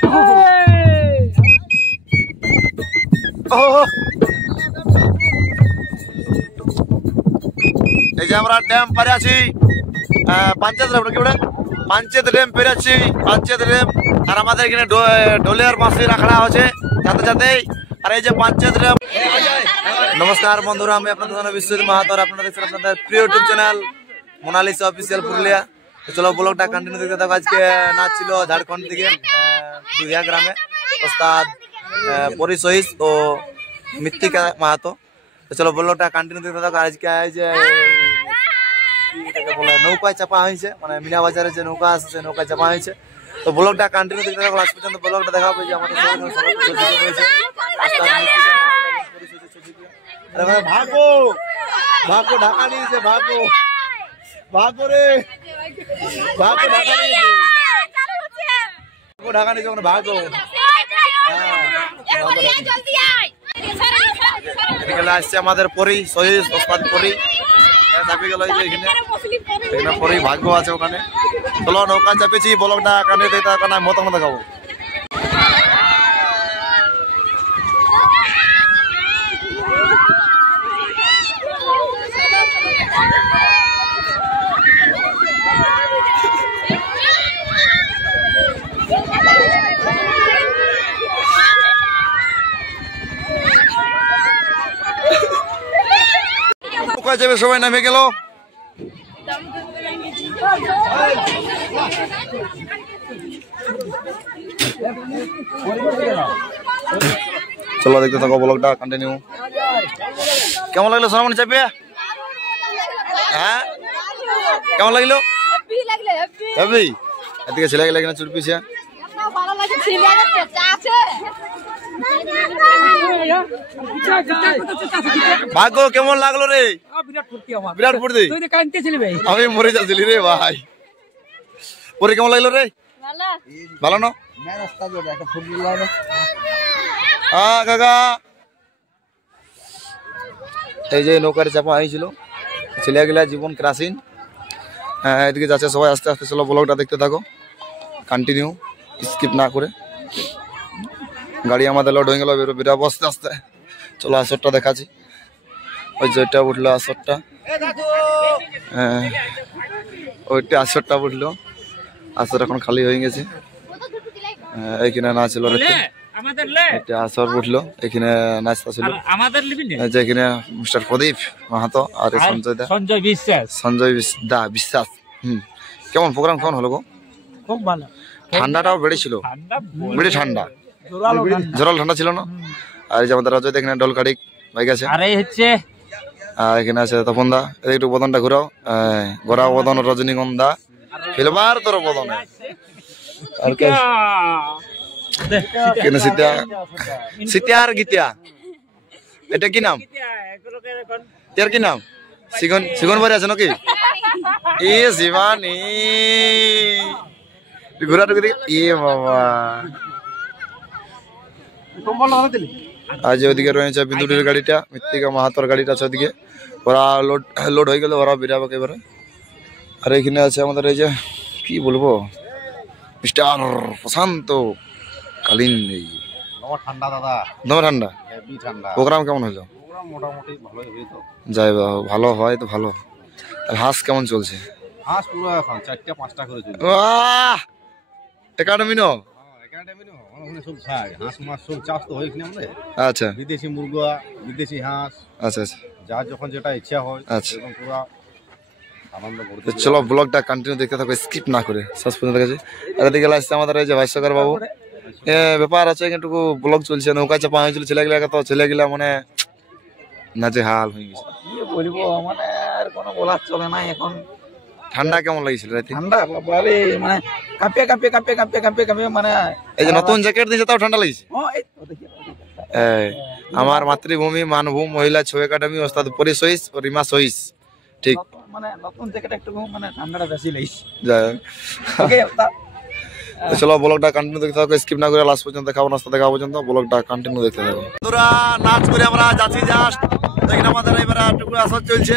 এই যে আমরা ড্যাম পারে আছি, পাঞ্চায়েত ড্যাম পেরে আছি, পাঞ্চায়েত ড্যাম। আর আমাদের এখানে ঢোলের বাঁশি রাখা হচ্ছে যাতে যাতেই। আর এই যে পাঞ্চায়েত ড্যাম। নমস্কার বন্ধুরা, আমি আপনাদের বিশ্বজিৎ মাহাতো, আপনারা দেখছেন আপনাদের প্রিয় YouTube channel Monalisa official Purulia. চলো ব্লগটা কন্টিনিউ দেখতে থাকো। আজকে নাচ ছিল ঝাড়খণ্ড থেকে দুধিয়া গ্রামে, ওস্তাদ পরি সহিস ও মৃত্তিকা মাহাতো। তো চলো ব্লগটা কন্টিনিউ দেখতে থাকো। আজকে যে বলে নৌকায় চাপা হয়েছে, মানে মিনা বাজারে যে নৌকা আছে নৌকায় চাপা হয়েছে। তো ব্লগটা কন্টিনিউ দেখতে থাকো লাস্ট পর্যন্ত। ব্লগটা দেখা হবে যে আমাদের ভাগো ভাগো ঢাকা নিয়েছে, ভাগো ভাগো রে ভাগো ঢাকা নিয়েছে, ঢাকা নিয়েছে মানে ভাগো। এদিকে আসছে আমাদের পরি সহিস ওস্তাদ পরি চাপে গেল এখানে পরি ভাগ্য আছে ওখানে। চলো নৌকা চাপেছি, ব্লগটা কানে দেখতে কানে মতো মতো দেখাবো। যাবে সবাই নামে গেল। চলো দেখতে থাকো ব্লগটা কন্টিনিউ। কেমন লাগলো সোনামণি চাপিয়ে? হ্যাঁ কেমন লাগলো? হেভি। এদিকে ছেলে গেলে কিনা চুট পিছে ভাগ্য কেমন লাগলো রে? বিরাট ফুর্তি। আমি মরে যাচ্ছিলি রে ভাই। পরে কেমন লাগলো রে? ভালো না? কাকা এই যে নৌকারে চাপা হয়েছিল, ছেলে গেলা জীবন ক্রাসিন। এদিকে যাচ্ছে সবাই আস্তে আস্তে। চলো ব্লগটা দেখতে থাকো কন্টিনিউ, স্কিপ না করে। গাড়ি আমাদের লোড হয়ে গেল, বেরোবো আস্তে আস্তে। চলো আসরটা দেখাচ্ছি। ওই যেটা উঠলো আসরটা, হ্যাঁ ওইটা আসরটা উঠলো। আসর এখন খালি হয়ে গেছে। এইখানে নাচ ছিল, এটা আসর উঠলো, এখানে নাচটা ছিল। যেখানে মিস্টার প্রদীপ মাহাতো আর সঞ্জয় বিশ্বাস। কেমন প্রোগ্রাম কেমন হলো গো? খুব ভালো। ঠান্ডাটাও বেড়েছিল, বেড়ে ঠান্ডা, জোরাল ঠান্ডা ছিল না। আর যে আমাদের রাজ্য এখানে ডল কাড়ি বাইক আছে, আর এখানে আছে তপন দা। একটু বদনটা ঘুরাও, গোরা বদন রজনীগন্ধা ফিলবার তোর বদনে। আর সিতিয়া আর গীতিয়া, এটা কি নাম? এর কি নাম? সিগন বাড়ি আছে নাকি? এ শিবানী ঘোরা ঢুকে দেখি। এ বাবা, আজ ওদিকে রয়েছে বিন্দুটির গাড়িটা, মৃত্তিকা মাহাতোর গাড়িটা আছে ওদিকে। ওরা লোড হয়ে গেলে ওরা বেরাবো একেবারে। আর এখানে আছে আমাদের এই যে কি বলবো মিস্টার প্রশান্ত কালীন। ঠান্ডা দাদা, তোমার ঠান্ডা। প্রোগ্রাম কেমন হলো? মোটামুটি ভালোই হয়েছে। যাই ভালো হয় তো ভালো। হাঁস কেমন চলছে? হাঁস পুরো এখন 4টা 5টা করে চলছে। একাডেমি নো হাঁস মাছ সব চাষ তো হয়েছে আমাদের। আচ্ছা, বিদেশি মুরগা, বিদেশি হাঁস, আচ্ছা আচ্ছা, যার যখন যেটা ইচ্ছা হয়। আচ্ছা, পুরো আনন্দ করতে। চলো ব্লগটা কন্টিনিউ দেখতে থাকো, স্কিপ না করে শেষ পর্যন্ত দেখেছি। আর এদিকে আসছে আমাদের এই যে ভাষ্যকর বাবু। ব্যাপার আছে কিন্তু ব্লগ চলছে, নৌকা চাপা হয়েছিল ছেলেগুলা, তো ছেলেগুলা মানে নাচে হাল হয়ে গেছে। কি বলবো, মানে আর কোনো বলার চলে না এখন। ঠান্ডা কেমন লাগছিল রাতে? ঠান্ডা বাবারে, মানে কাঁপে মানে। এই যে নতুন জ্যাকেট দিয়েছে তাও ঠান্ডা লাগছে। আমার মাতৃভূমি মানভূম মহিলা ছৌ একাডেমি ওস্তাদ পরি সহিস ও রিমা সহিস। ঠিক, মানে নতুন জ্যাকেট একটু মানে ঠান্ডাটা বেশি লাগছে। চলো ব্লগটা কন্টিনিউ দেখতে থাকো, স্কিপ না করে লাস্ট পর্যন্ত দেখাবো, নাস্তা দেখাবো পর্যন্ত ব্লগটা কন্টিনিউ দেখতে থাকো। বন্ধুরা নাচ করে আমরা যাচ্ছি জাস্ট। দেখেন আমাদের এবারে টুকু আসর চলছে।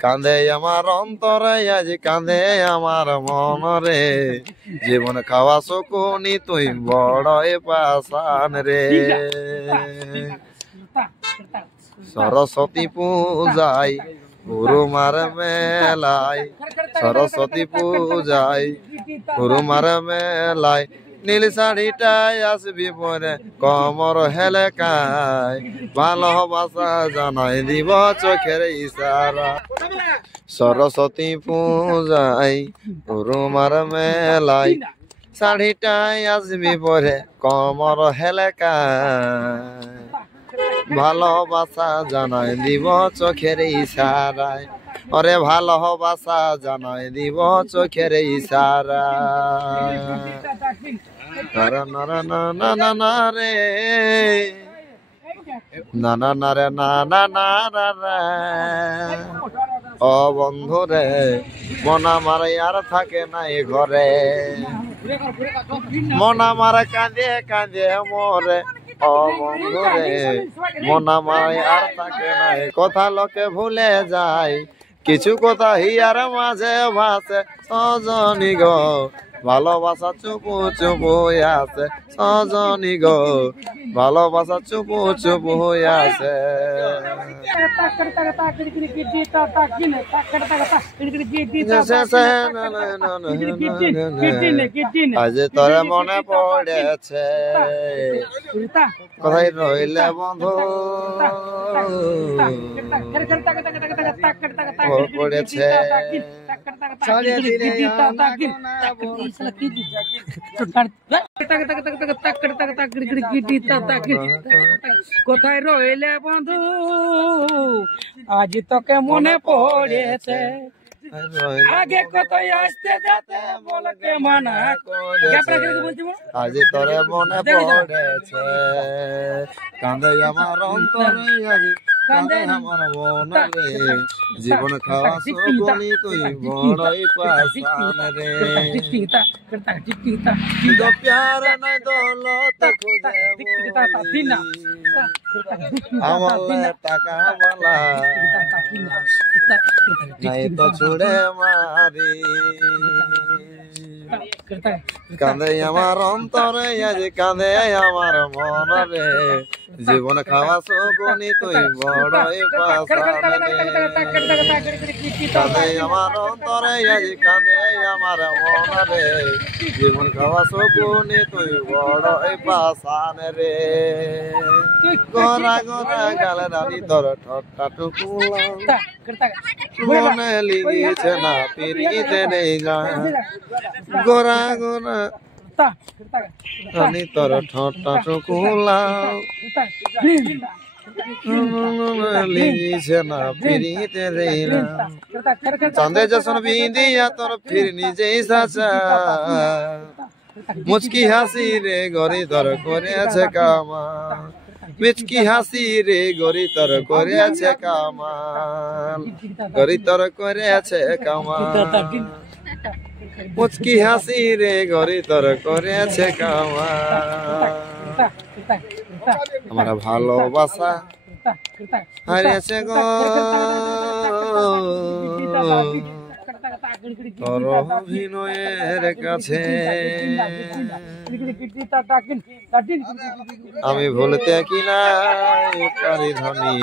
কাঁদে আমার অন্তরে আজ কাঁদে আমার মনরে জীবন খাওয়া শকুনি তুই বড়ই পাশান রে সরস্বতী পূজায় গুরুমার মেলায় সরস্বতী পূজায় গুরুমার মেলায় নীল শাড়িটাই আসবি পরে কমর হেলেকায় ভালোবাসা জানাই দিব চোখের ইশারা সরস্বতী পূজায় গুরুমার মেলায় শাড়িটাই আসবি পরে কমর হেলেকায় ভালোবাসা জানাই দিব চোখের ইশারায় ওরে ভালোবাসা জানাই দিব চোখের ইশারায় নারা নারা না না না না রে না না না রে না না না না রে ও বন্ধু রে মন আমার আর থাকে নাই ঘরে মন আমার কাঁদে কাঁদে মরে ও বন্ধু রে মন আমার আর থাকে নাই কথা লোকে ভুলে যায় কিছু কথা হিয়ার মাঝে ভাসে সজনী গো ভালোবাসা চুপু চুপু আছে সজনী গো ভালোবাসা চুপু চুপু আছে আজ তোরে মনে পড়েছে কোথায় রইলে বন্ধু পড়েছে কোথায় রইলে বন্ধু আজ তোকে মনে পড়েছে আগে কোথায় আসতে যেতে বলকে মানা আজ তোরে মনে পড়েছে কাঁদে আমার অন্তরে আজ কাঁদে আমার মনে রে জীবন খাওয়া শকুনি তুই বড়ই পাশান রে তো প্যার নাই দৌলত খুঁজে আমার টাকা বালা নাই তো ছুড়ে মারি কাঁদে আমার অন্তরে আজ কাঁদে আমার মনরে জীবন খাওয়া শকুনি তুই বড়ই পাশান রে কাঁদে আমার অন্তরে আজ কাঁদে আমার মনরে জীবন খাওয়া শকুনি তুই বড়ই পাশান রে গোরা গোরা গালে রানী তোর ঠোঁটটা টুকুলাম মনে লিগেছে না পিরিতে নেই গান গোরা গোরা রানী তোর ঠোঁটটা টুকুলাম লিগেছে না পিরিতে নেই গান চাঁদে যখন বিঁদিয়া তোর ফির নিজেই সাচা মুচকি হাসি রে গরি তোর করেছে কামাল মিচকি হাসি রে গরি তোর করেছে কামাল গরি তোর করেছে কামাল মুচকি হাসি রে গরি তোর করেছে কামাল আমার ভালোবাসা হারিয়েছে গো তোর অভিনয়ের কাছে আমি ভুলতে কি না পারি ধনী